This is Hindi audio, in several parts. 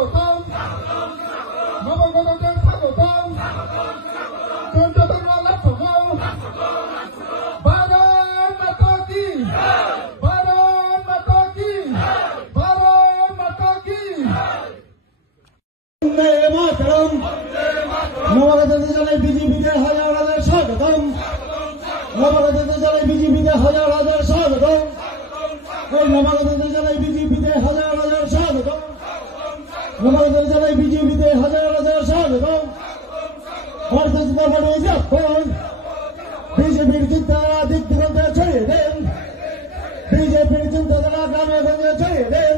স্বাগতম নবগণদের স্বাগতম চন্দ্রতন্ত্র লাভ্য ভারত মাতা কি ভারত মাতা কি ভারত মাতা কি বন্দে মাতরম নবগণদের জানাই বিজেপিতে হাজার হাজার স্বাগতম নবগণদের জানাই বিজেপিতে হাজার হাজার স্বাগতম নবগণদের জানাই বিজেপিতে হাজার হাজার স্বাগতম নবগণদের জানাই বিজেপিতে হাজার হাজার স্বাগতম ভারতীয় জনতা পার্টি যখন বিজেপির চিন্তাধারা দিক দিগন্তে ছড়িয়ে দেন বিজেপির চিন্তাধারা গ্রামে গঞ্জে ছড়িয়ে দেন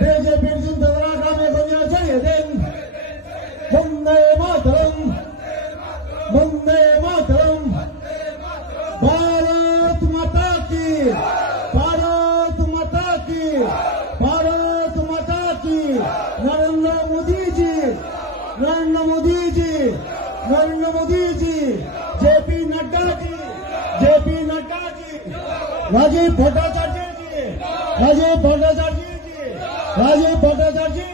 বিজেপির চিন্তাধারা গ্রামে গঞ্জে ছড়িয়ে দেন বন্দে মাতরম বন্দে মাতরম भारत माता की भारत माता की भारत माता की नरेंद्र मोदी जी नरेंद्र मोदी जी नरेंद्र मोदी जी जेपी नड्डा जी राजीव भट्टाचार्य जी राजीव भट्टाचार्य जी राजीव भट्टाचार्य जी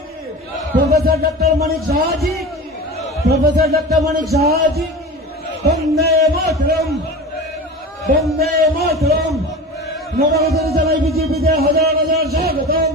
professor doctor Manik Shah ji professor doctor Manik Shah ji Vande Mataram বন্দে মাতরম নবগণদের জানাই বিজেপিতে হাজার হাজার স্বাগতম